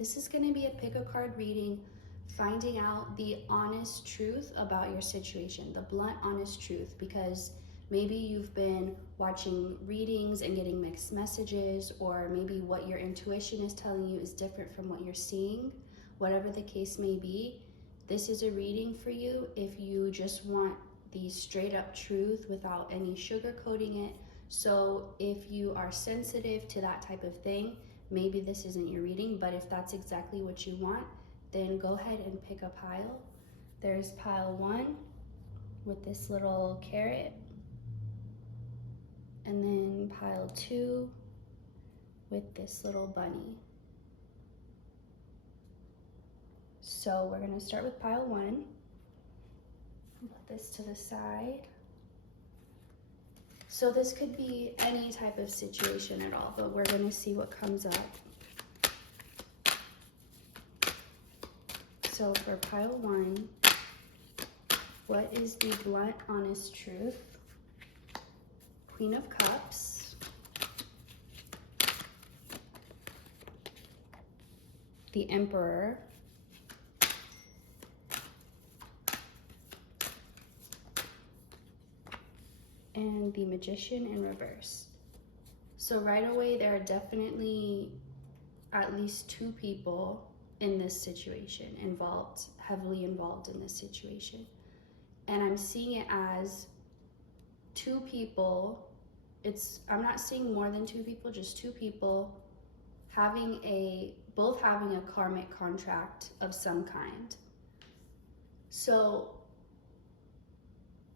This is going to be a pick-a-card reading, finding out the honest truth about your situation, the blunt, honest truth, because maybe you've been watching readings and getting mixed messages, or maybe what your intuition is telling you is different from what you're seeing. Whatever the case may be, this is a reading for you if you just want the straight up truth without any sugarcoating it. So if you are sensitive to that type of thing, maybe this isn't your reading, but if that's exactly what you want, then go ahead and pick a pile. There's pile 1 with this little carrot, and then pile 2 with this little bunny. So we're gonna start with pile 1. Put this to the side. So this could be any type of situation at all, but we're gonna see what comes up. So for pile 1, what is the blunt, honest truth? Queen of Cups, the Emperor, and the Magician in reverse. So right away, there are definitely at least 2 people in this situation heavily involved in this situation. And I'm seeing it as 2 people. I'm not seeing more than 2 people, just 2 people both having a karmic contract of some kind. So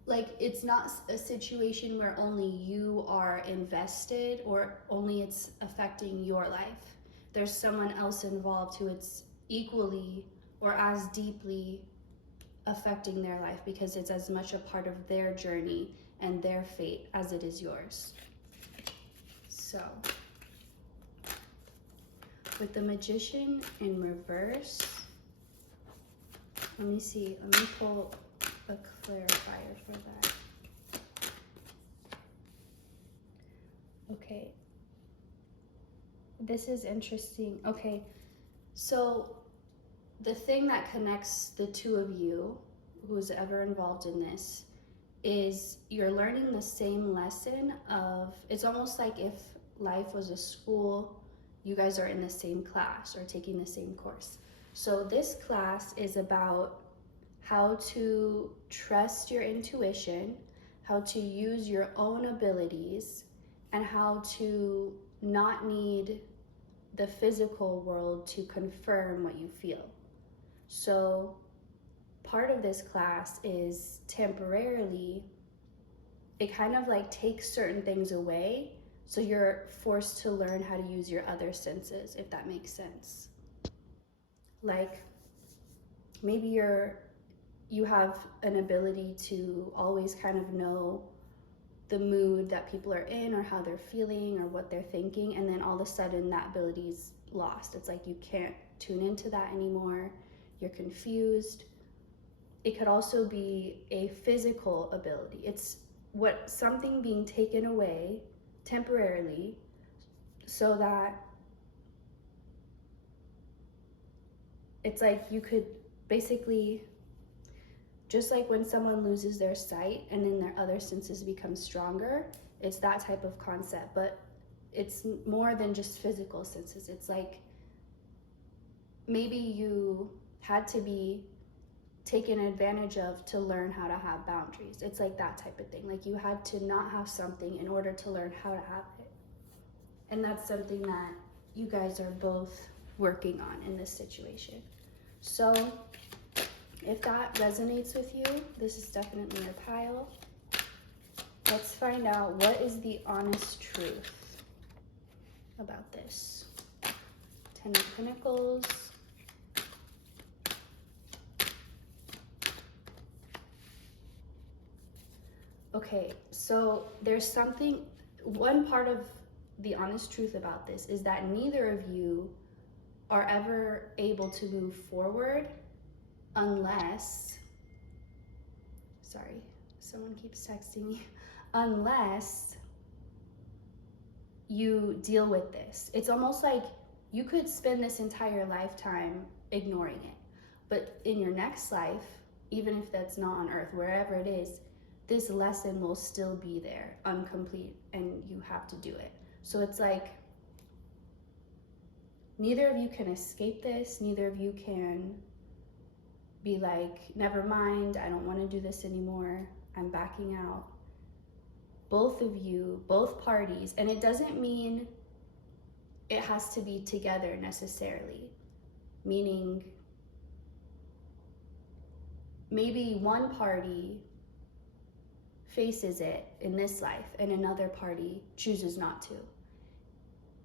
like, it's not a situation where only you are invested or only it's affecting your life. There's someone else involved who it's equally or as deeply affecting their life, because it's as much a part of their journey and their fate as it is yours. So with the Magician in reverse, let me pull a clarifier for that. Okay, this is interesting. Okay, so the thing that connects the 2 of you, who's ever involved in this, is you're learning the same lesson of, it's almost like if life was a school, you guys are in the same class or taking the same course. So this class is about how to trust your intuition, how to use your own abilities, and how to not need the physical world to confirm what you feel. So part of this class is temporarily, it kind of like takes certain things away, so you're forced to learn how to use your other senses, if that makes sense. Like, maybe you have an ability to always kind of know the mood that people are in or how they're feeling or what they're thinking, and then all of a sudden that ability's lost. It's like you can't tune into that anymore. You're confused. It could also be a physical ability. It's something being taken away temporarily so that it's like you could basically, just like when someone loses their sight and then their other senses become stronger, it's that type of concept, but it's more than just physical senses. It's like maybe you had to be taken advantage of to learn how to have boundaries. It's like that type of thing. Like you had to not have something in order to learn how to have it. And that's something that you guys are both working on in this situation. So if that resonates with you, this is definitely your pile. Let's find out what is the honest truth about this. 10 of Pentacles. Okay, so there's one part of the honest truth about this is that neither of you are ever able to move forward unless, sorry, someone keeps texting me, unless you deal with this. It's almost like You could spend this entire lifetime ignoring it. But in your next life, even if that's not on earth, wherever it is, this lesson will still be there, incomplete, and you have to do it. So it's like, neither of you can escape this. Neither of you can be like, never mind, I don't want to do this anymore, I'm backing out. Both of you, both parties, and it doesn't mean it has to be together necessarily, meaning maybe one party faces it in this life and another party chooses not to.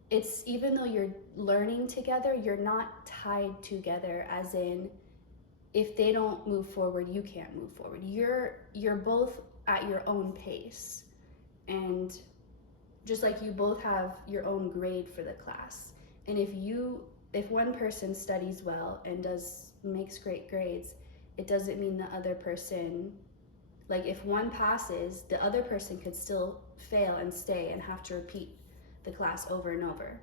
It's, even though you're learning together, you're not tied together, as in, if they don't move forward, you can't move forward. You're both at your own pace. And just like you both have your own grade for the class. And if one person studies well and makes great grades, it doesn't mean the other person, like if one passes, the other person could still fail and stay and have to repeat the class over and over.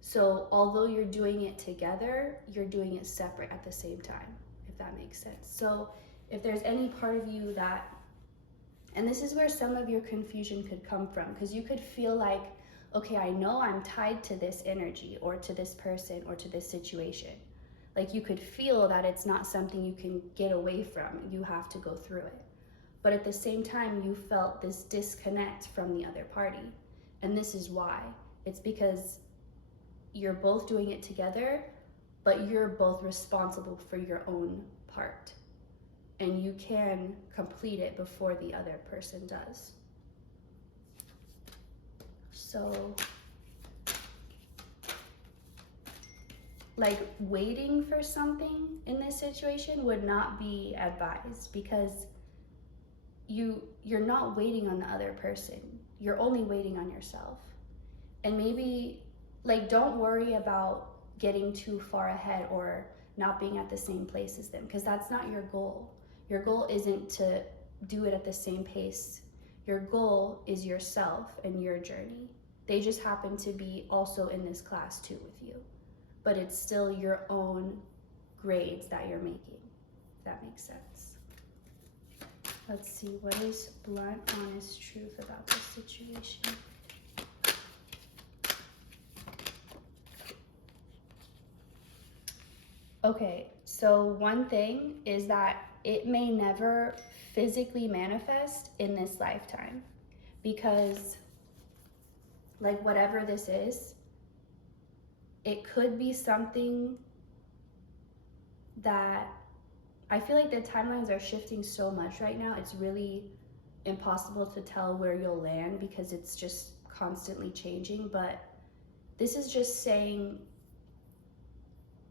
So although you're doing it together, you're doing it separate at the same time, if that makes sense. So if there's any part of you that, and this is where some of your confusion could come from, because you could feel like, okay, I know I'm tied to this energy or to this person or to this situation. Like you could feel that it's not something you can get away from. You have to go through it. But at the same time, you felt this disconnect from the other party. And this is why. It's because you're both doing it together, but you're both responsible for your own part. And you can complete it before the other person does. So, like waiting for something in this situation would not be advised, because you're not waiting on the other person. You're only waiting on yourself. And maybe, like, don't worry about getting too far ahead or not being at the same place as them, because that's not your goal. Your goal isn't to do it at the same pace. Your goal is yourself and your journey. They just happen to be also in this class too with you, but it's still your own grades that you're making, if that makes sense. Let's see, what is blunt, honest truth about this situation? Okay, so one thing is that it may never physically manifest in this lifetime, because like whatever this is, it could be something that, I feel like the timelines are shifting so much right now, it's really impossible to tell where you'll land because it's just constantly changing. But this is just saying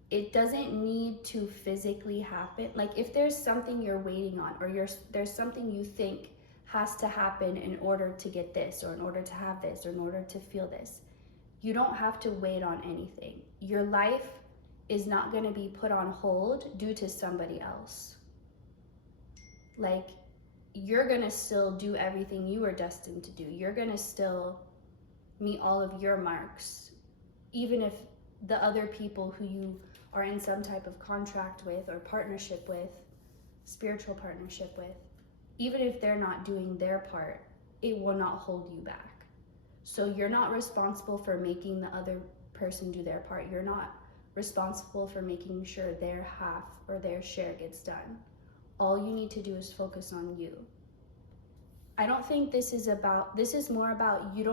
it doesn't need to physically happen. Like if there's something you're waiting on, or there's something you think has to happen in order to get this, or in order to have this, or in order to feel this, you don't have to wait on anything. Your life is not going to be put on hold due to somebody else. Like, you're going to still do everything you were destined to do. You're going to still meet all of your marks, even if the other people who you are in some type of contract with or partnership with, spiritual partnership with, even if they're not doing their part, it will not hold you back. So you're not responsible for making the other person do their part. You're not responsible for making sure their half or their share gets done. All you need to do is focus on you. I don't think this is more about, you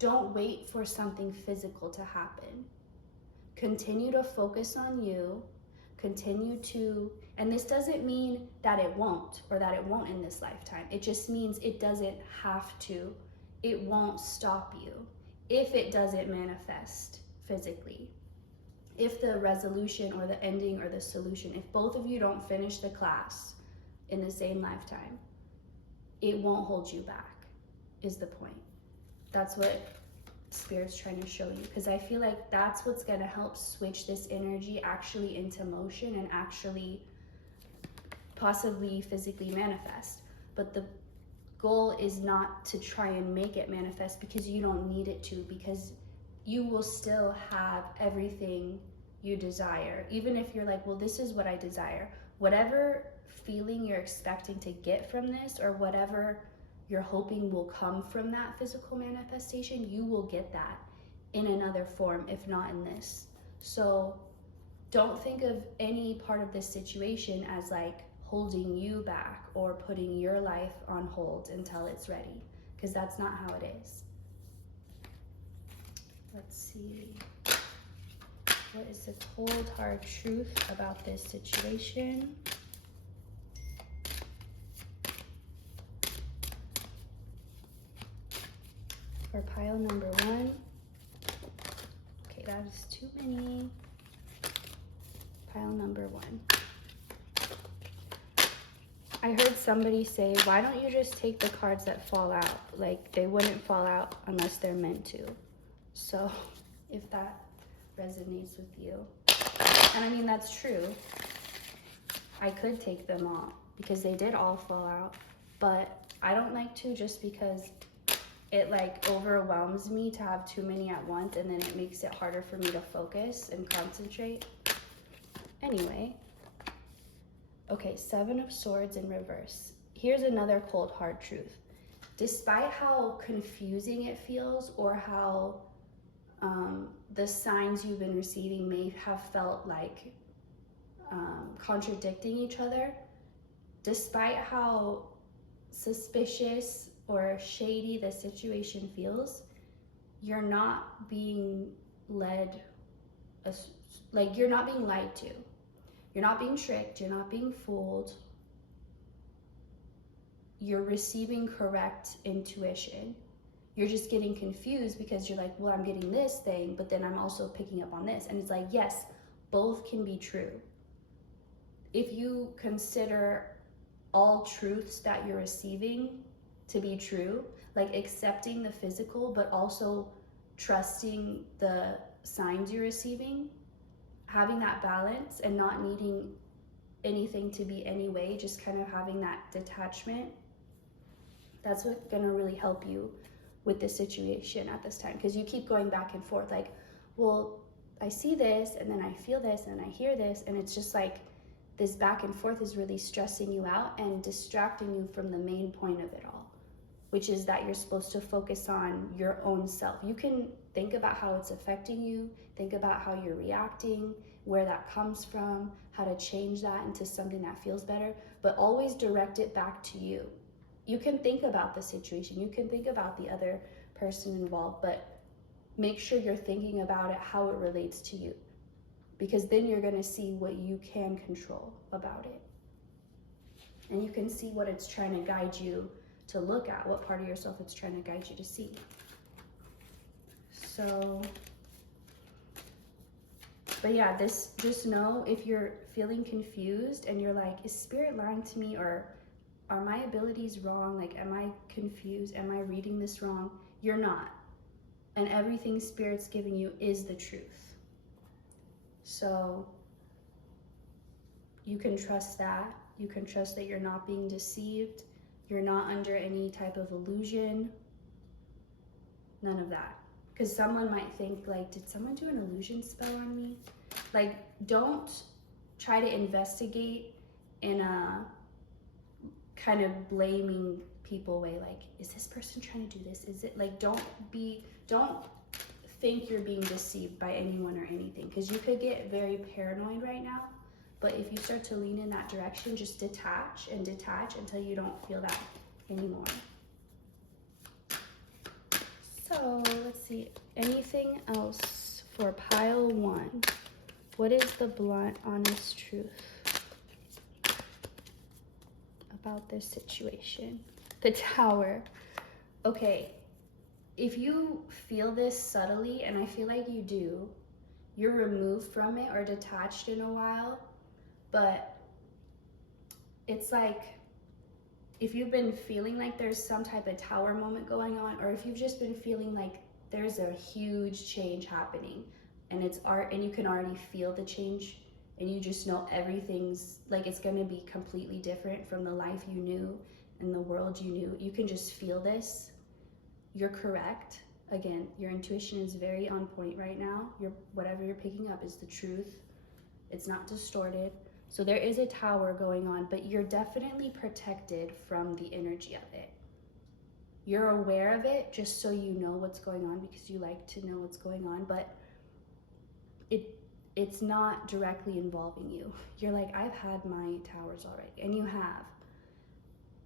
don't wait for something physical to happen. Continue to focus on you, and this doesn't mean that it won't, or that it won't in this lifetime. It just means it doesn't have to. It won't stop you if it doesn't manifest physically. If the resolution or the ending or the solution, if both of you don't finish the class in the same lifetime, it won't hold you back, is the point. That's what Spirit's trying to show you, because I feel like that's what's going to help switch this energy actually into motion and actually possibly physically manifest. But the goal is not to try and make it manifest, because you don't need it to, because you will still have everything you desire. Even if you're like, well, this is what I desire. Whatever feeling you're expecting to get from this, or whatever you're hoping will come from that physical manifestation, you will get that in another form, if not in this. So don't think of any part of this situation as like holding you back or putting your life on hold until it's ready, because that's not how it is. Let's see. What is the cold, hard truth about this situation? For pile number 1. Okay, that is too many. Pile number 1. I heard somebody say, why don't you just take the cards that fall out? Like, they wouldn't fall out unless they're meant to. So, if that resonates with you. And I mean, that's true. I could take them all because they did all fall out. But I don't like to, just because it like overwhelms me to have too many at once, and then it makes it harder for me to focus and concentrate. Anyway. Okay, 7 of Swords in reverse. Here's another cold, hard truth. Despite how confusing it feels, or how the signs you've been receiving may have felt like contradicting each other, despite how suspicious or shady the situation feels, you're not being led, like you're not being lied to. You're not being tricked, you're not being fooled. You're receiving correct intuition. You're just getting confused because you're like, well, I'm getting this thing, but then I'm also picking up on this. And it's like, yes, both can be true. If you consider all truths that you're receiving to be true, like accepting the physical, but also trusting the signs you're receiving, having that balance and not needing anything to be any way, just kind of having that detachment, that's what's gonna really help you with the situation at this time. Because you keep going back and forth, like, well, I see this, and then I feel this, and I hear this, and it's just like this back and forth is really stressing you out and distracting you from the main point of it all, which is that you're supposed to focus on your own self. You can think about how it's affecting you, think about how you're reacting, where that comes from, how to change that into something that feels better, but always direct it back to you. You can think about the situation, you can think about the other person involved, but make sure you're thinking about it, how it relates to you, because then you're gonna see what you can control about it. And you can see what it's trying to guide you to look at, what part of yourself it's trying to guide you to see. So, but yeah, this, just know if you're feeling confused and you're like, is spirit lying to me, or are my abilities wrong? Like, am I confused? Am I reading this wrong? You're not. And everything spirit's giving you is the truth. So you can trust that. You can trust that you're not being deceived. You're not under any type of illusion. None of that. Because someone might think, like, did someone do an illusion spell on me? Like, don't try to investigate in a kind of blaming people way, like, is this person trying to do this? Is it, like, don't think you're being deceived by anyone or anything, because you could get very paranoid right now. But if you start to lean in that direction, just detach and detach until you don't feel that anymore. So let's see, anything else for pile 1? What is the blunt, honest truth about this situation? The Tower. Okay, if you feel this subtly, and I feel like you do, you're removed from it or detached in a while, but it's like, if you've been feeling like there's some type of tower moment going on, or if you've just been feeling like there's a huge change happening, and it's art, and you can already feel the change, and you just know everything's like, it's going to be completely different from the life you knew and the world you knew, you can just feel this, you're correct. Again, your intuition is very on point right now. Whatever you're picking up is the truth. It's not distorted. So there is a tower going on, but you're definitely protected from the energy of it. You're aware of it just so you know what's going on, because you like to know what's going on, but it's not directly involving you. You're like, I've had my towers already, and you have.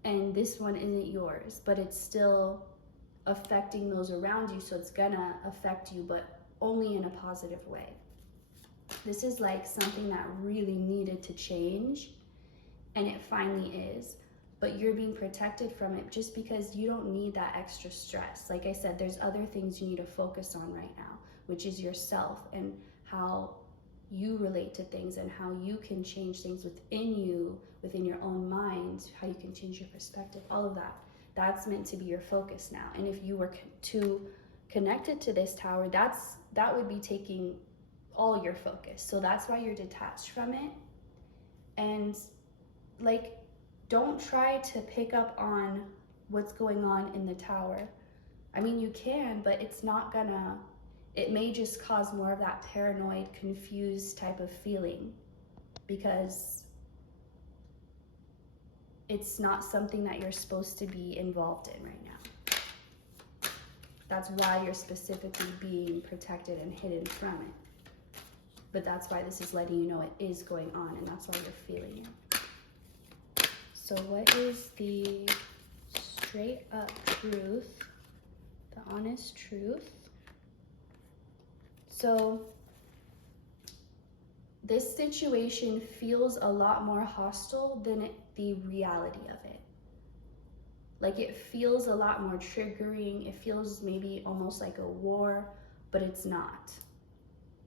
And this one isn't yours, but it's still affecting those around you, so it's gonna affect you, but only in a positive way. This is like something that really needed to change, and it finally is, but you're being protected from it just because you don't need that extra stress. Like I said, there's other things you need to focus on right now, which is yourself and how you relate to things and how you can change things within you, within your own mind, how you can change your perspective, all of that. That's meant to be your focus now. And if you were too connected to this tower, that would be taking all your focus. So that's why you're detached from it. And like, don't try to pick up on what's going on in the tower. I mean, you can, but it's not gonna, it may just cause more of that paranoid, confused type of feeling, because it's not something that you're supposed to be involved in right now. That's why you're specifically being protected and hidden from it. But that's why this is letting you know it is going on, and that's why you're feeling it. So what is the straight up truth, the honest truth? So this situation feels a lot more hostile than the reality of it. Like, it feels a lot more triggering. It feels maybe almost like a war, but it's not.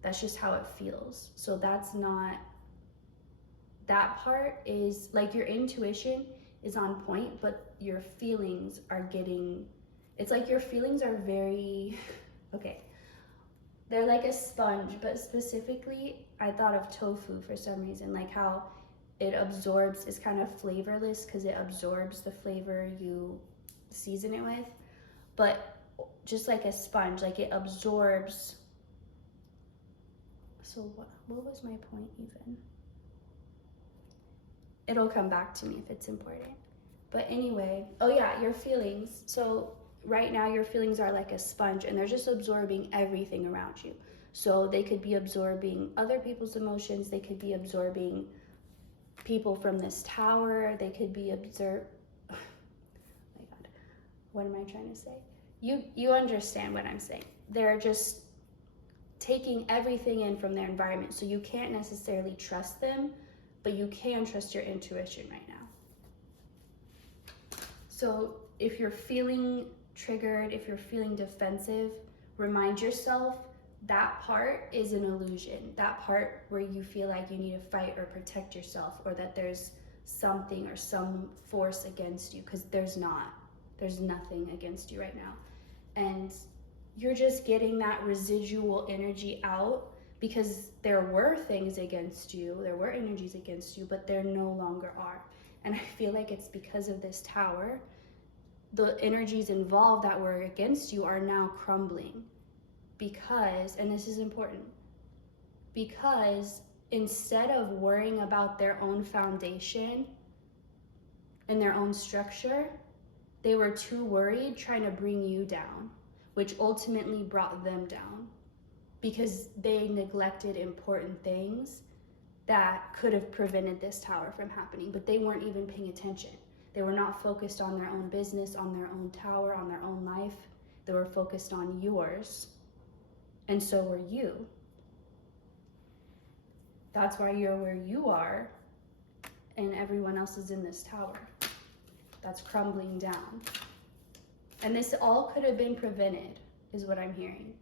That's just how it feels. So that's not, that part is like, your intuition is on point, but your feelings are getting, it's like your feelings are very, okay, they're like a sponge, but specifically I thought of tofu for some reason, like how it absorbs, is kind of flavorless because it absorbs the flavor you season it with, but just like a sponge, like it absorbs. So what was my point even? It'll come back to me if it's important. But anyway, oh yeah, your feelings. So right now your feelings are like a sponge, and they're just absorbing everything around you. So they could be absorbing other people's emotions, they could be absorbing people from this tower, they could be oh my god, what am I trying to say? You understand what I'm saying. They're just taking everything in from their environment, so you can't necessarily trust them, but you can trust your intuition right now. So if you're feeling triggered, if you're feeling defensive, remind yourself that part is an illusion. That part where you feel like you need to fight or protect yourself, or that there's something or some force against you, because there's not. There's nothing against you right now. And you're just getting that residual energy out, because there were things against you, there were energies against you, but there no longer are. And I feel like it's because of this tower, the energies involved that were against you are now crumbling. Because, and this is important, because instead of worrying about their own foundation and their own structure, they were too worried trying to bring you down, which ultimately brought them down, because they neglected important things that could have prevented this tower from happening, but they weren't even paying attention. They were not focused on their own business, on their own tower, on their own life. They were focused on yours, and so were you. That's why you're where you are, and everyone else is in this tower that's crumbling down. And this all could have been prevented, is what I'm hearing.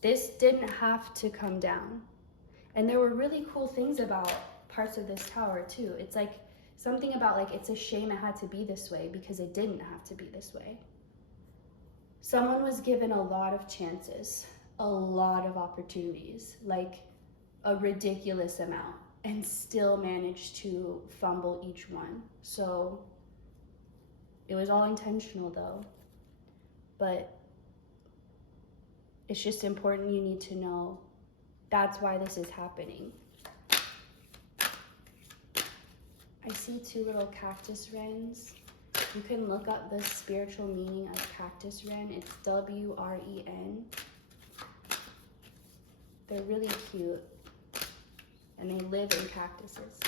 This didn't have to come down. And there were really cool things about parts of this tower too. It's like something about, like, it's a shame it had to be this way, because it didn't have to be this way. Someone was given a lot of chances, a lot of opportunities, like a ridiculous amount, and still managed to fumble each one. So it was all intentional though. But it's just important you need to know that's why this is happening. I see 2 little cactus wrens. You can look up the spiritual meaning of cactus wren. It's W-R-E-N. They're really cute, and they live in cactuses.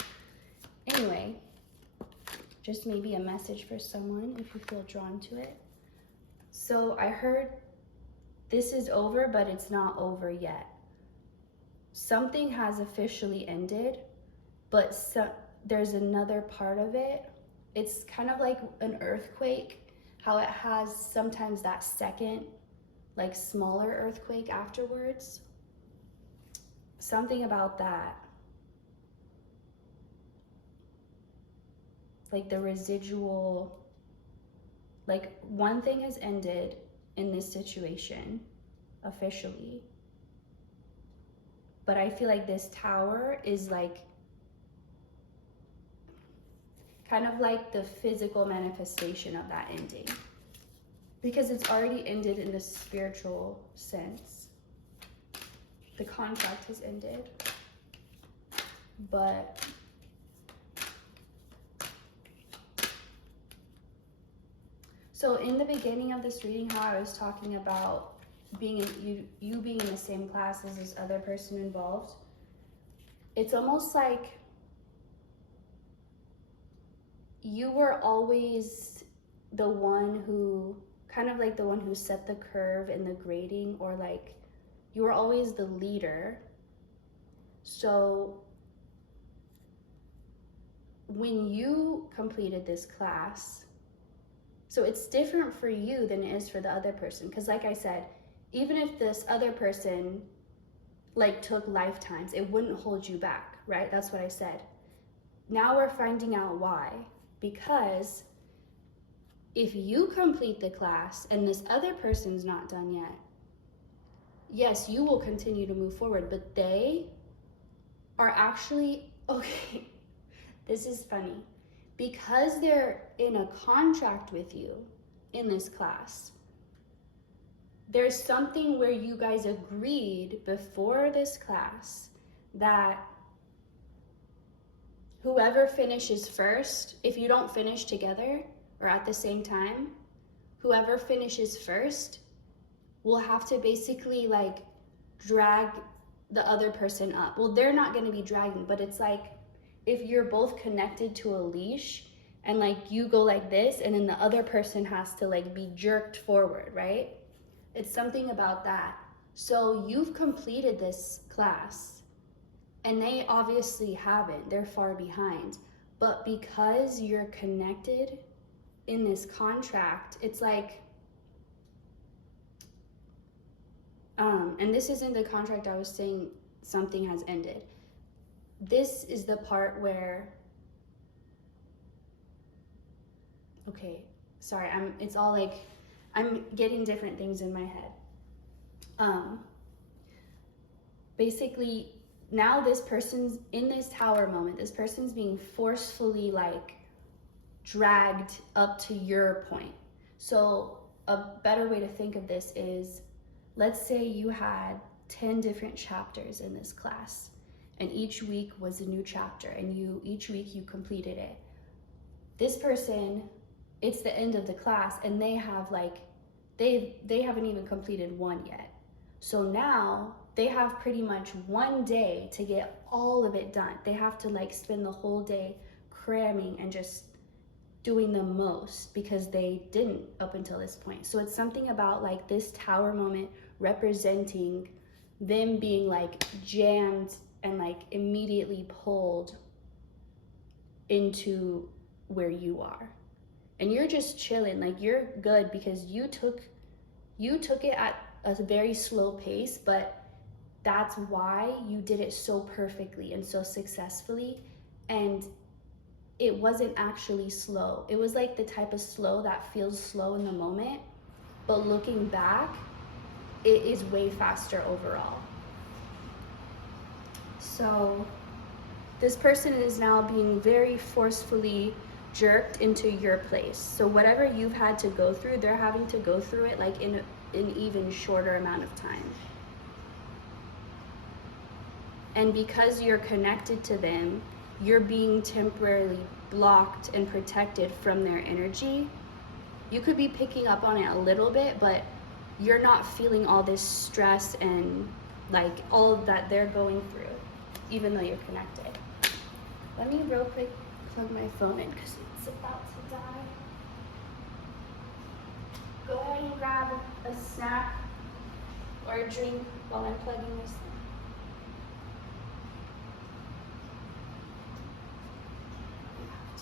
Anyway, just maybe a message for someone if you feel drawn to it. So I heard this is over, but it's not over yet. Something has officially ended, but there's another part of it. It's kind of like an earthquake, how it has sometimes that second, like smaller earthquake afterwards. Something about that. Like the residual, like one thing has ended in this situation officially. But I feel like this tower is like kind of like the physical manifestation of that ending, because it's already ended in the spiritual sense. The contract has ended, but so in the beginning of this reading, how I was talking about being you being in the same class as this other person involved, it's almost like you were always the one who, kind of like the one who set the curve in the grading, or like you were always the leader. So when you completed this class, so it's different for you than it is for the other person. Because like I said, even if this other person like took lifetimes, it wouldn't hold you back, right? That's what I said. Now we're finding out why. Because if you complete the class and this other person's not done yet, yes, you will continue to move forward, but they are actually, okay, this is funny. Because they're in a contract with you in this class, there's something where you guys agreed before this class that whoever finishes first, if you don't finish together or at the same time, whoever finishes first will have to basically like drag the other person up. Well, they're not going to be dragging, but it's like if you're both connected to a leash and like you go like this and then the other person has to like be jerked forward, right? It's something about that. So you've completed this class. And they obviously haven't, they're far behind. But because you're connected in this contract, it's like, and this isn't the contract I was saying something has ended. This is the part where, okay, sorry, it's all like, I'm getting different things in my head. Basically, now this person's in this tower moment, this person's being forcefully like dragged up to your point. So a better way to think of this is, let's say you had 10 different chapters in this class and each week was a new chapter and each week you completed it. This person, it's the end of the class and they have like, they haven't even completed one yet. So now they have pretty much one day to get all of it done. They have to like spend the whole day cramming and just doing the most because they didn't up until this point. So it's something about like this tower moment representing them being like jammed and like immediately pulled into where you are. And you're just chilling, like you're good because you took it at a very slow pace, but that's why you did it so perfectly and so successfully. And it wasn't actually slow. It was like the type of slow that feels slow in the moment, but looking back, it is way faster overall. So this person is now being very forcefully jerked into your place. So whatever you've had to go through, they're having to go through it like an even shorter amount of time. And because you're connected to them, you're being temporarily blocked and protected from their energy. You could be picking up on it a little bit, but you're not feeling all this stress and like all that they're going through, even though you're connected. Let me real quick plug my phone in because it's about to die. Go ahead and grab a snack or a drink while I'm plugging this in.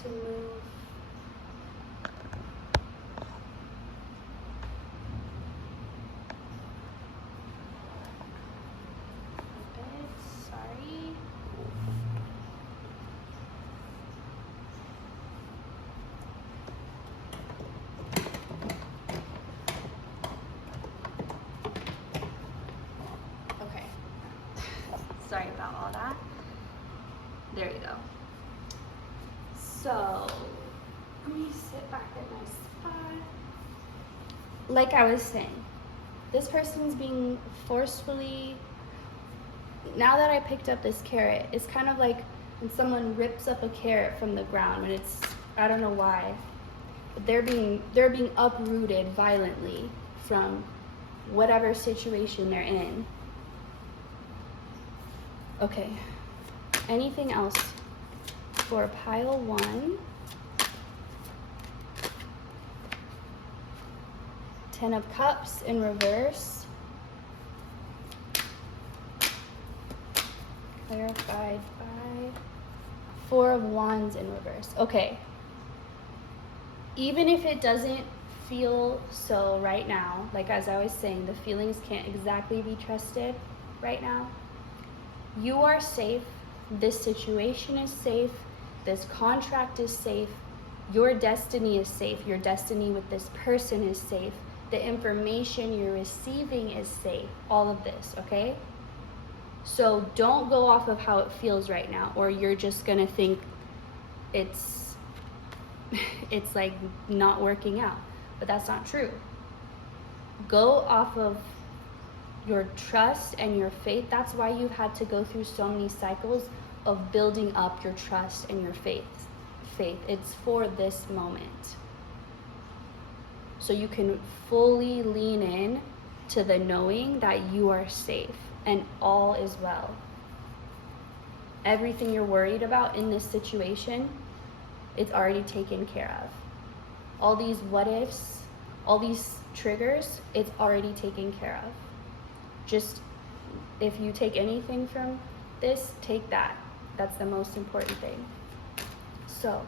To move. Sorry. Okay. Sorry about all that. There you go. So, let me sit back in my spot. Like I was saying, this person's being forcefully, now that I picked up this carrot, it's kind of like when someone rips up a carrot from the ground and it's, I don't know why, but they're being uprooted violently from whatever situation they're in. Okay, anything else? For pile 1, 10 of Cups in reverse, clarified by 4 of Wands in reverse. Okay, even if it doesn't feel so right now, like as I was saying, the feelings can't exactly be trusted right now, you are safe. This situation is safe. This contract is safe. Your destiny is safe. Your destiny with this person is safe. The information you're receiving is safe. All of this, okay? So don't go off of how it feels right now, or you're just gonna think it's like not working out. But that's not true. Go off of your trust and your faith. That's why you've had to go through so many cycles of building up your trust and your faith. It's for this moment. So you can fully lean in to the knowing that you are safe and all is well. Everything you're worried about in this situation, it's already taken care of. All these what ifs, all these triggers, it's already taken care of. Just, if you take anything from this, take that. That's the most important thing. So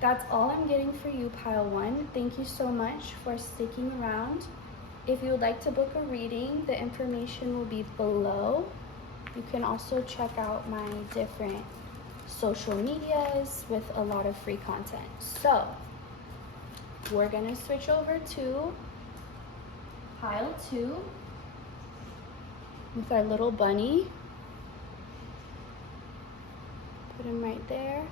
that's all I'm getting for you, pile 1. Thank you so much for sticking around. If you would like to book a reading, the information will be below. You can also check out my different social medias with a lot of free content. So we're gonna switch over to pile 2 with our little bunny. Put him right there.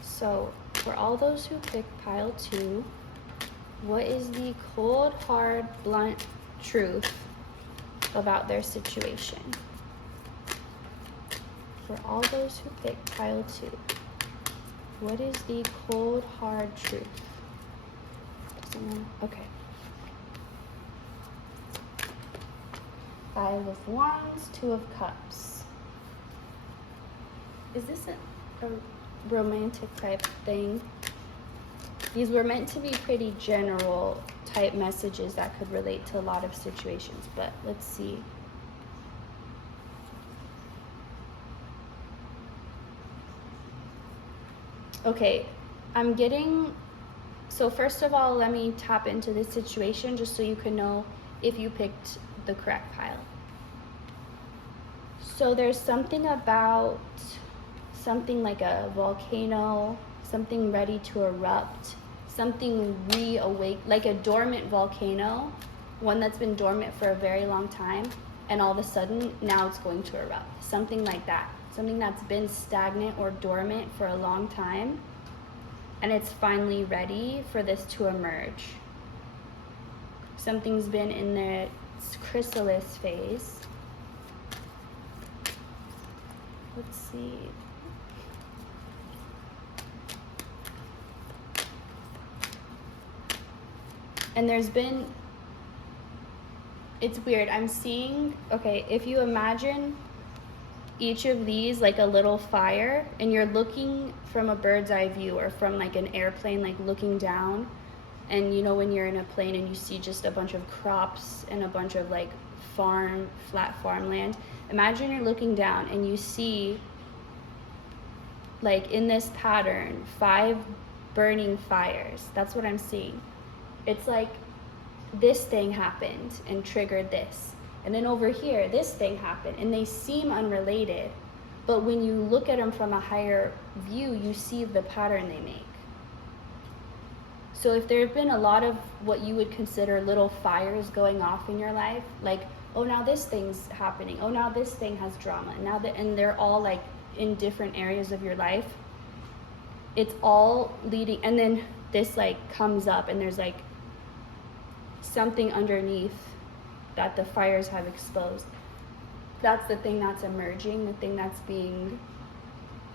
So for all those who picked pile 2, what is the cold, hard, blunt truth about their situation? For all those who picked pile 2, what is the cold, hard truth? Okay. 5 of Wands, 2 of Cups. Is this a romantic type thing? These were meant to be pretty general type messages that could relate to a lot of situations, but let's see. Okay, I'm getting, so first of all, let me tap into this situation just so you can know if you picked the correct pile. So there's something about something like a volcano, something ready to erupt, something reawake, like a dormant volcano, one that's been dormant for a very long time, and all of a sudden now it's going to erupt. Something like that. Something that's been stagnant or dormant for a long time, and it's finally ready for this to emerge. Something's been in the chrysalis phase. Let's see. And there's been, it's weird. I'm seeing, okay, if you imagine each of these like a little fire, and you're looking from a bird's eye view or from like an airplane, like looking down, and you know when you're in a plane and you see just a bunch of crops and a bunch of like flat farmland, imagine you're looking down and you see like in this pattern 5 burning fires. That's what I'm seeing. It's like this thing happened and triggered this, and then over here this thing happened, and they seem unrelated, but when you look at them from a higher view, you see the pattern they make. So if there have been a lot of what you would consider little fires going off in your life, like, oh, now this thing's happening, oh, now this thing has drama, and they're all like in different areas of your life, it's all leading, and then this like comes up and there's like something underneath that the fires have exposed. That's the thing that's emerging, the thing that's being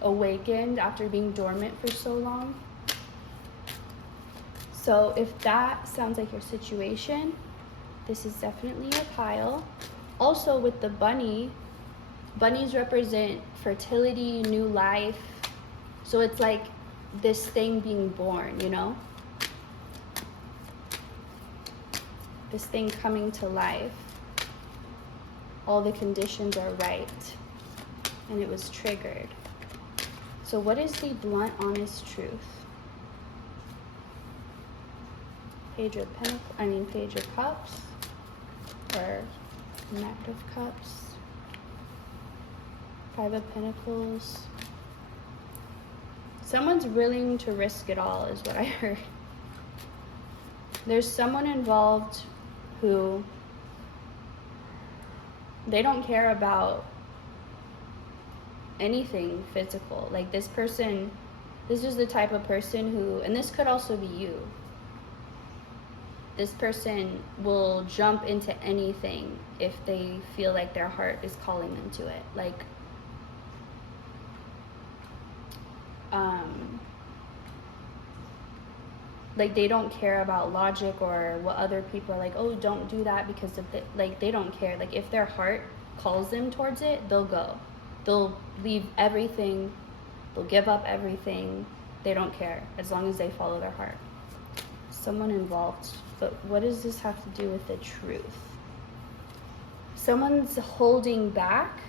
awakened after being dormant for so long. So if that sounds like your situation, this is definitely a pile. Also with the bunny, bunnies represent fertility, new life. So it's like this thing being born, you know? This thing coming to life. All the conditions are right. And it was triggered. So what is the blunt, honest truth? Page of Cups, or Knight of Cups, 5 of Pentacles. Someone's willing to risk it all, is what I heard. There's someone involved who they don't care about anything physical. Like this person, this is the type of person who, and this could also be you, this person will jump into anything if they feel like their heart is calling them to it. Like they don't care about logic or what other people are like, oh, don't do that because of it. Like they don't care. Like if their heart calls them towards it, they'll go. They'll leave everything. They'll give up everything. They don't care as long as they follow their heart. Someone involved. But what does this have to do with the truth? Someone's holding back.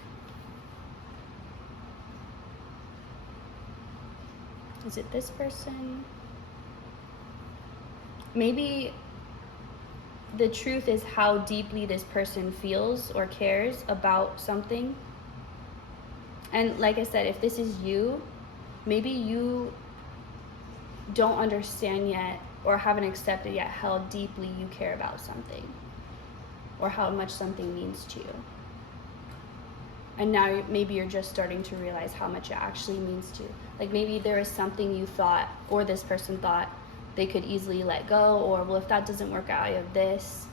Is it this person? Maybe the truth is how deeply this person feels or cares about something. And like I said, if this is you, maybe you don't understand yet or haven't accepted yet how deeply you care about something or how much something means to you. And now maybe you're just starting to realize how much it actually means to you. Like maybe there is something you thought, or this person thought, they could easily let go, or well, if that doesn't work out, I have this.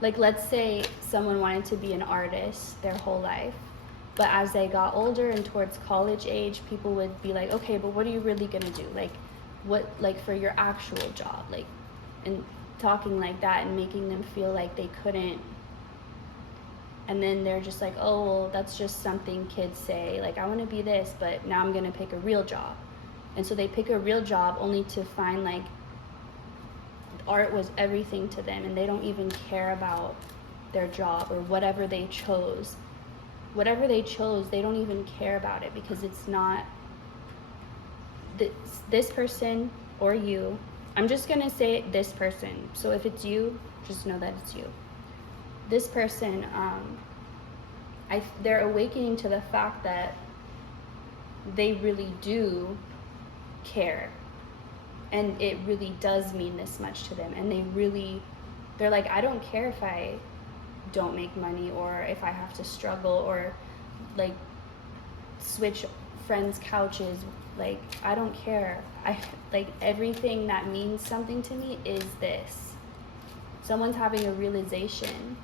Like let's say someone wanted to be an artist their whole life, but as they got older and towards college age, people would be like, okay, but what are you really gonna do? Like what, like for your actual job, like, and talking like that and making them feel like they couldn't. And then they're just like, oh, well, that's just something kids say, like I want to be this, but now I'm gonna pick a real job. And so they pick a real job only to find like art was everything to them, and they don't even care about their job or whatever they chose. Whatever they chose, they don't even care about it because it's not this person or you. I'm just gonna say this person. So if it's you, just know that it's you. This person, they're awakening to the fact that they really do care, and it really does mean this much to them, and they're like, I don't care if I don't make money or if I have to struggle or like switch friends' couches, like I don't care. I like everything that means something to me is this. Someone's having a realization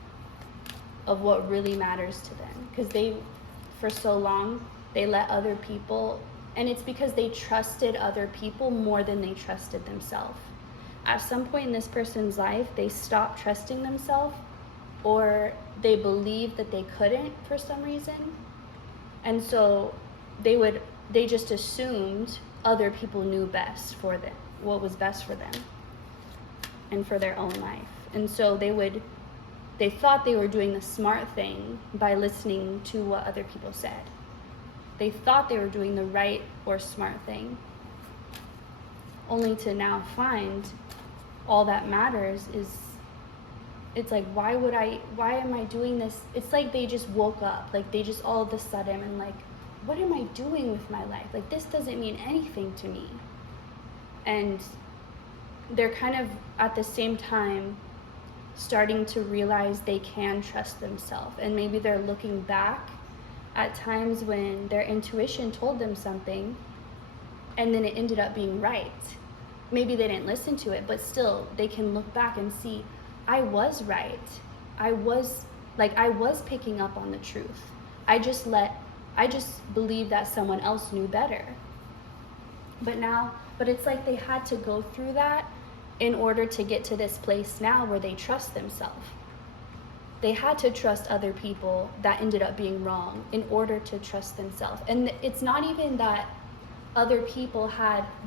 of what really matters to them, because they, for so long, they let other people, and it's because they trusted other people more than they trusted themselves. At some point in this person's life, they stopped trusting themselves, or they believed that they couldn't for some reason, and so they just assumed other people knew best for them, what was best for them and for their own life. And so they thought they were doing the smart thing by listening to what other people said. They thought they were doing the right or smart thing, only to now find all that matters is, it's like, why am I doing this? It's like they just woke up, like they just all of a sudden, and like, what am I doing with my life? Like, this doesn't mean anything to me. And they're kind of at the same time starting to realize they can trust themselves. And maybe they're looking back at times when their intuition told them something and then it ended up being right. Maybe they didn't listen to it, but still they can look back and see, I was right. I was picking up on the truth. I just believed that someone else knew better. But it's like they had to go through that in order to get to this place now where they trust themselves. They had to trust other people that ended up being wrong in order to trust themselves. And it's not even that other people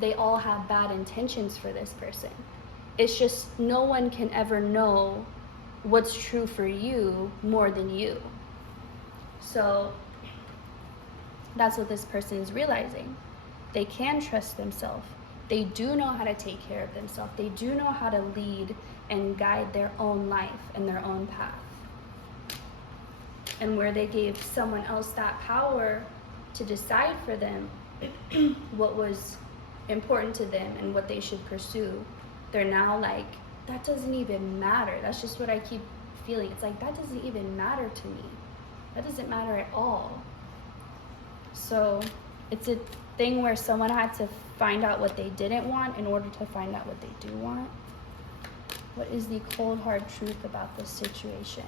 they all have bad intentions for this person. It's just no one can ever know what's true for you more than you. So that's what this person is realizing. They can trust themselves. They do know how to take care of themselves. They do know how to lead and guide their own life and their own path. And where they gave someone else that power to decide for them what was important to them and what they should pursue, they're now like, that doesn't even matter. That's just what I keep feeling. It's like, that doesn't even matter to me. That doesn't matter at all. So it's a thing where someone had to find out what they didn't want in order to find out what they do want. What is the cold hard truth about this situation?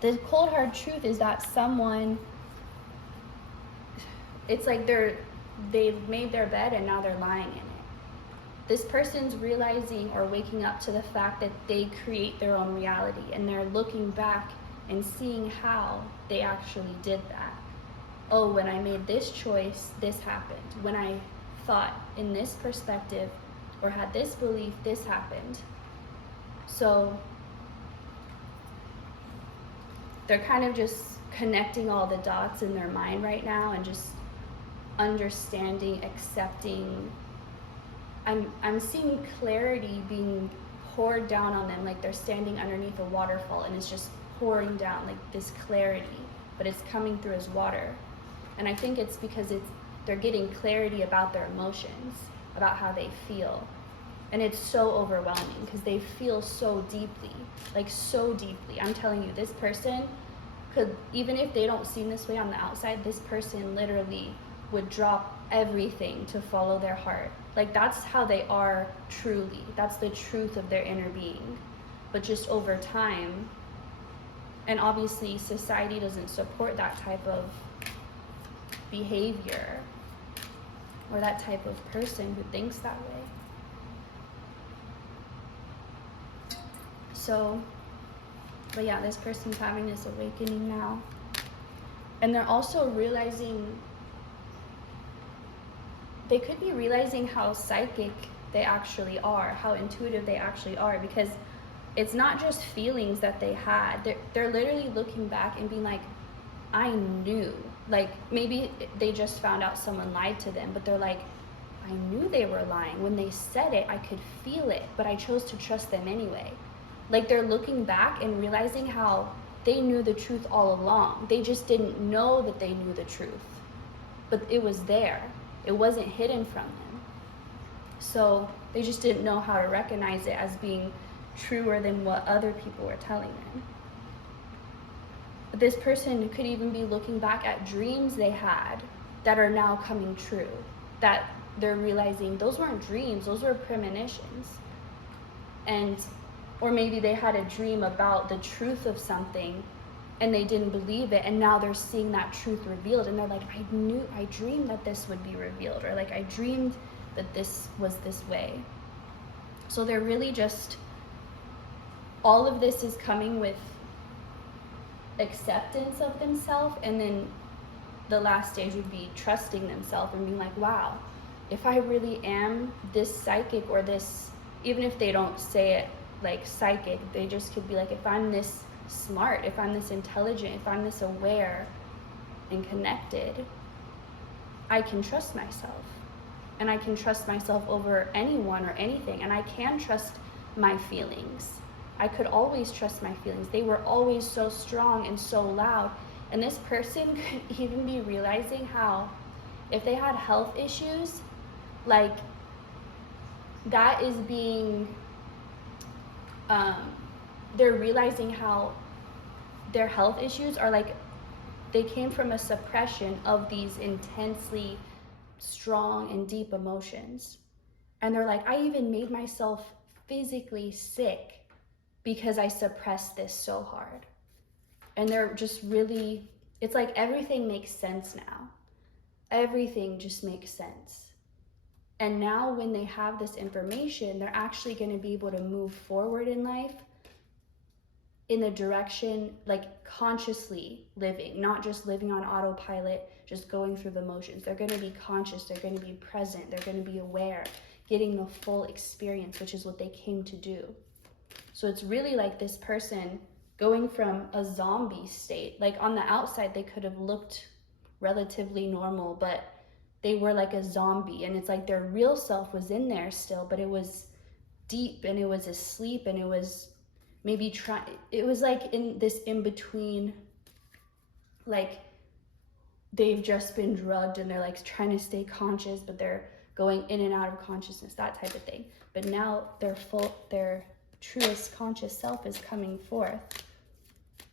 The cold hard truth is that someone, it's like they've made their bed and now they're lying in it. This person's realizing or waking up to the fact that they create their own reality, and they're looking back and seeing how they actually did that. Oh, when I made this choice, this happened. When I thought in this perspective or had this belief, this happened. So they're kind of just connecting all the dots in their mind right now and just understanding, accepting. I'm seeing clarity being poured down on them, like they're standing underneath a waterfall and it's just pouring down like this clarity, but it's coming through as water. And I think it's because they're getting clarity about their emotions, about how they feel. And it's so overwhelming because they feel so deeply, like so deeply. I'm telling you, this person could, even if they don't seem this way on the outside, this person literally would drop everything to follow their heart. Like, that's how they are truly. That's the truth of their inner being. But just over time, and obviously society doesn't support that type of behavior or that type of person who thinks that way. So, but yeah, this person's having this awakening now. And they're also realizing, they could be realizing how psychic they actually are, how intuitive they actually are, because it's not just feelings that they had. They're literally looking back and being like, I knew. Like, maybe they just found out someone lied to them, but they're like, I knew they were lying. When they said it, I could feel it, but I chose to trust them anyway. Like, they're looking back and realizing how they knew the truth all along. They just didn't know that they knew the truth, but it was there. It wasn't hidden from them. So they just didn't know how to recognize it as being truer than what other people were telling them. But this person could even be looking back at dreams they had that are now coming true, that they're realizing those weren't dreams, those were premonitions. and or maybe they had a dream about the truth of something and they didn't believe it, and now they're seeing that truth revealed, and they're like, I dreamed that this would be revealed, or like I dreamed that this was this way. So they're really just, all of this is coming with acceptance of themselves, and then the last stage would be trusting themselves and being like, wow, if I really am this psychic, or this, even if they don't say it like psychic, they just could be like, if I'm this smart, if I'm this intelligent, if I'm this aware and connected, I can trust myself, and I can trust myself over anyone or anything, and I can trust my feelings. I could always trust my feelings. They were always so strong and so loud. And this person could even be realizing how, if they had health issues, like that is being, they're realizing how their health issues are like, they came from a suppression of these intensely strong and deep emotions. And they're like, I even made myself physically sick because I suppressed this so hard. And they're just really, it's like everything makes sense now. Everything just makes sense. And now when they have this information, they're actually going to be able to move forward in life in the direction, like consciously living, not just living on autopilot, just going through the motions. They're going to be conscious, they're going to be present, they're going to be aware, getting the full experience, which is what they came to do. So it's really like this person going from a zombie state. Like on the outside, they could have looked relatively normal, but they were like a zombie, and it's like their real self was in there still, but it was deep and it was asleep, and it was maybe it was like in this in between, like they've just been drugged and they're like trying to stay conscious, but they're going in and out of consciousness, that type of thing. But now their truest conscious self is coming forth.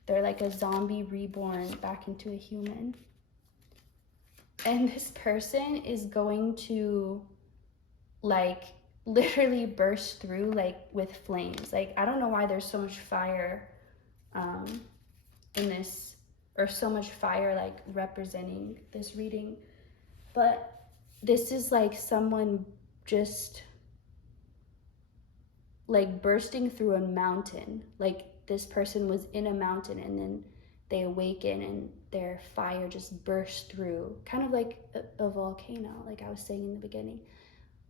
They're like a zombie reborn back into a human. And this person is going to like literally burst through like with flames. Like, I don't know why there's so much fire in this, or so much fire like representing this reading, but this is like someone just like bursting through a mountain. Like this person was in a mountain, and then they awaken and their fire just burst through, kind of like a volcano, like I was saying in the beginning.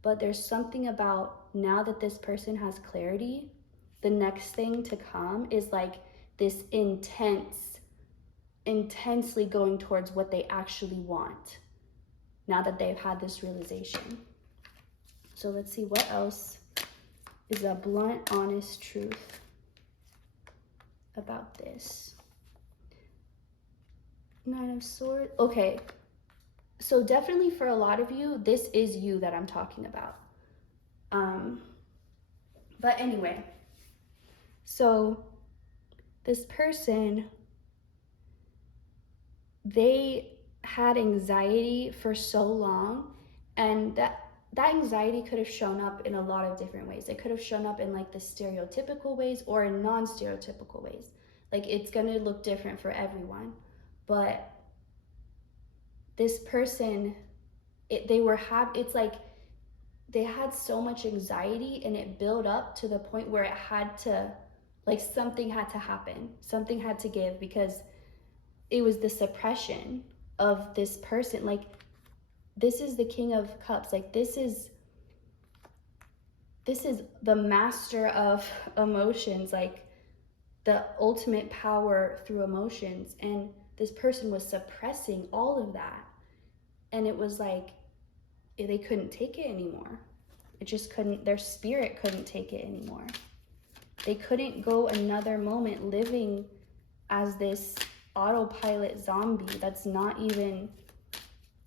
But there's something about, now that this person has clarity, the next thing to come is like this intensely going towards what they actually want, now that they've had this realization. So let's see what else is a blunt, honest truth about this. Nine of Swords. Okay, so definitely for a lot of you, this is you that I'm talking about. But anyway, so this person, they had anxiety for so long, and that anxiety could have shown up in a lot of different ways. It could have shown up in like the stereotypical ways or in non-stereotypical ways. Like it's gonna look different for everyone. But this person, it's like they had so much anxiety, and it built up to the point where it had to, like something had to happen, something had to give, because it was the suppression of this person. Like this is the King of Cups. Like this is the master of emotions, like the ultimate power through emotions. And this person was suppressing all of that. And it was like, they couldn't take it anymore. It just couldn't, their spirit couldn't take it anymore. They couldn't go another moment living as this autopilot zombie that's not even,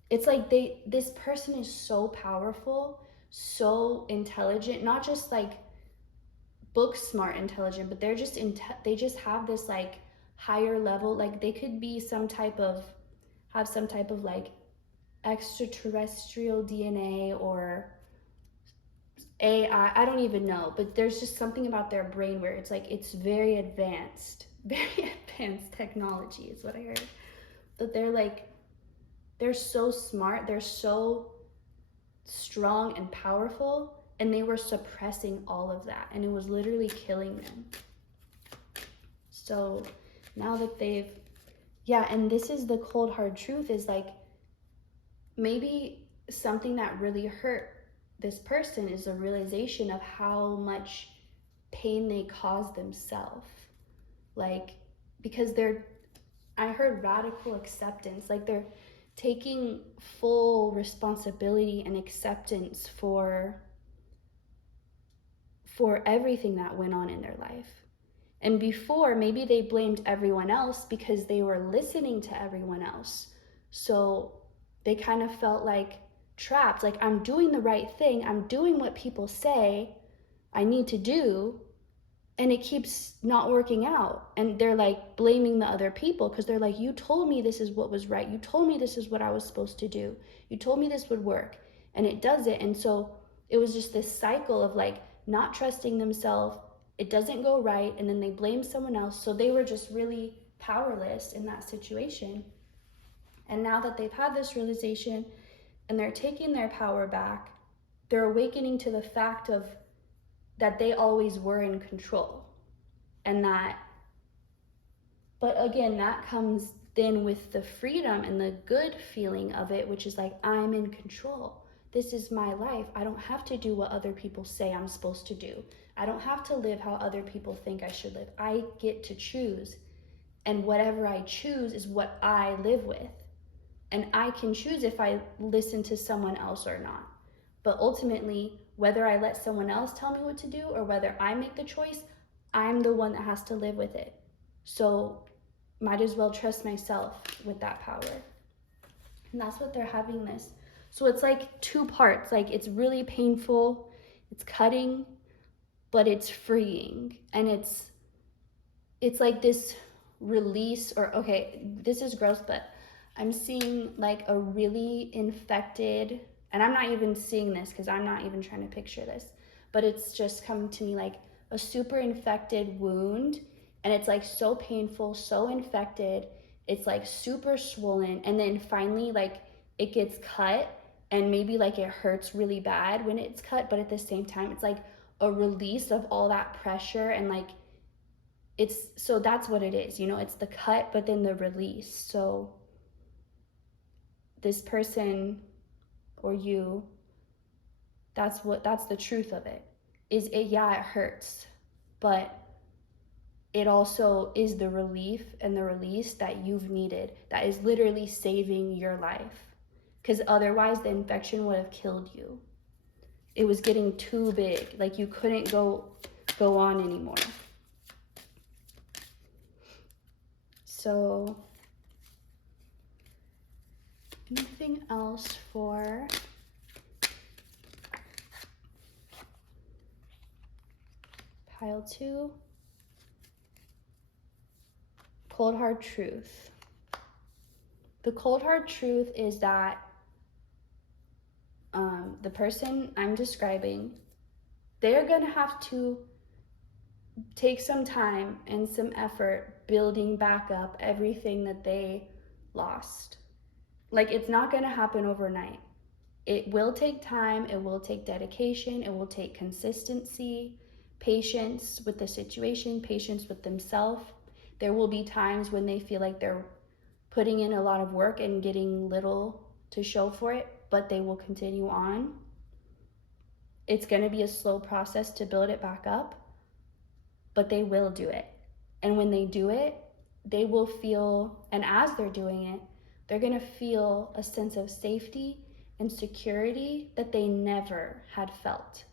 it's like this person is so powerful, so intelligent, not just like book smart intelligent, but they're just they just have this like higher level, like they could be have some type of like extraterrestrial DNA, or AI, I don't even know, but there's just something about their brain where it's like, it's very advanced technology is what I heard. But they're so smart, they're so strong and powerful, and they were suppressing all of that, and it was literally killing them. So now that and this is the cold hard truth, is like, maybe something that really hurt this person is a realization of how much pain they cause themselves. Like, because I heard radical acceptance, like they're taking full responsibility and acceptance for everything that went on in their life. And before, maybe they blamed everyone else because they were listening to everyone else. So they kind of felt like trapped, like, I'm doing the right thing, I'm doing what people say I need to do, and it keeps not working out. And they're like blaming the other people because they're like, you told me this is what was right, you told me this is what I was supposed to do, you told me this would work, and it doesn't. And so it was just this cycle of like not trusting themselves, it doesn't go right, and then they blame someone else. So they were just really powerless in that situation. And now that they've had this realization and they're taking their power back, they're awakening to the fact of that they always were in control. And that, but again, that comes then with the freedom and the good feeling of it, which is like, I'm in control. This is my life. I don't have to do what other people say I'm supposed to do. I don't have to live how other people think I should live. I get to choose. And whatever I choose is what I live with. And I can choose if I listen to someone else or not. But ultimately, whether I let someone else tell me what to do or whether I make the choice, I'm the one that has to live with it. So might as well trust myself with that power. And that's what they're having this. So it's like two parts. Like, it's really painful, it's cutting, but it's freeing. And it's like this release, or okay, this is gross, but I'm seeing like a really infected, and I'm not even seeing this because I'm not even trying to picture this, but it's just coming to me like a super infected wound, and it's like so painful, so infected, it's like super swollen, and then finally like it gets cut, and maybe like it hurts really bad when it's cut, but at the same time it's like a release of all that pressure, and like it's, so that's what it is, you know, it's the cut but then the release. So this person or you, that's the truth of it, is it, yeah, it hurts, but it also is the relief and the release that you've needed, that is literally saving your life, because otherwise the infection would have killed you. It was getting too big, like you couldn't go on anymore. So anything else for pile 2? Cold hard truth. The cold hard truth is that the person I'm describing, they're gonna have to take some time and some effort building back up everything that they lost. Like, it's not gonna happen overnight. It will take time, it will take dedication, it will take consistency, patience with the situation, patience with themselves. There will be times when they feel like they're putting in a lot of work and getting little to show for it, but they will continue on. It's going to be a slow process to build it back up, but they will do it. And when they do it, they will feel, and as they're doing it, they're going to feel a sense of safety and security that they never had felt,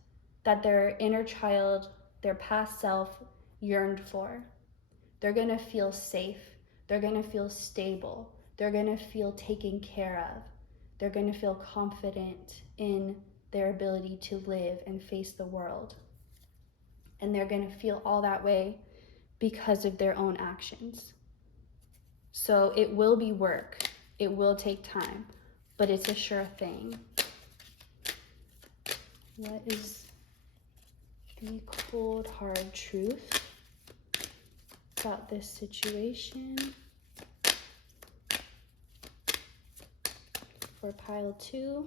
that their inner child, their past self yearned for. They're going to feel safe. They're going to feel stable. They're going to feel taken care of. They're going to feel confident in their ability to live and face the world. And they're going to feel all that way because of their own actions. So it will be work. It will take time, but it's a sure thing. What is the cold, hard truth about this situation for pile 2.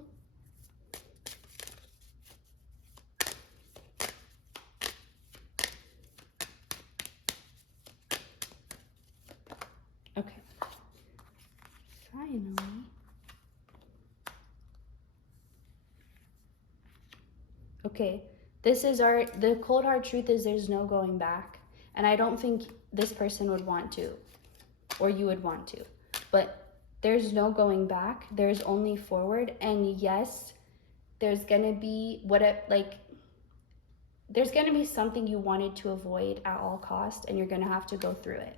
Okay. Finally. Okay, this is the cold hard truth is there's no going back. And I don't think this person would want to, or you would want to. But there's no going back. There's only forward. And yes, there's gonna be there's gonna be something you wanted to avoid at all costs, and you're gonna have to go through it.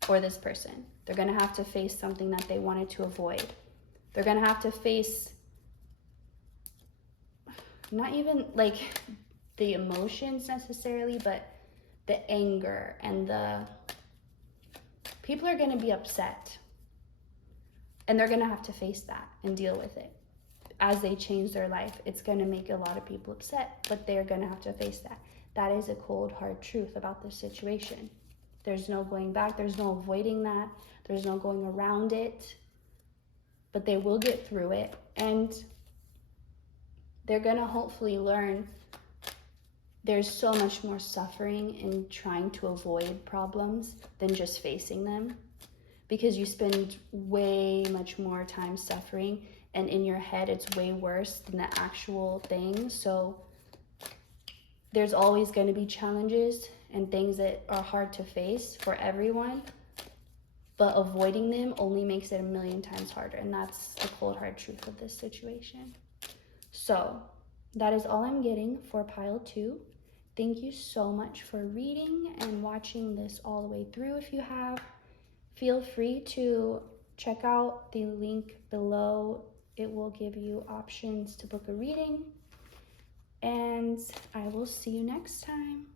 For this person, they're gonna have to face something that they wanted to avoid. They're gonna have to face not even like the emotions necessarily, but the anger and the people are going to be upset, and they're going to have to face that and deal with it as they change their life. It's going to make a lot of people upset, but they're going to have to face that. That is a cold hard truth about this situation. There's no going back. There's no avoiding that. There's no going around it, but they will get through it, and they're going to hopefully learn there's so much more suffering in trying to avoid problems than just facing them, because you spend way much more time suffering, and in your head it's way worse than the actual thing. So there's always going to be challenges and things that are hard to face for everyone, but avoiding them only makes it a million times harder, and that's the cold hard truth of this situation. So that is all I'm getting for pile 2. Thank you so much for reading and watching this all the way through. If you have, feel free to check out the link below. It will give you options to book a reading. And I will see you next time.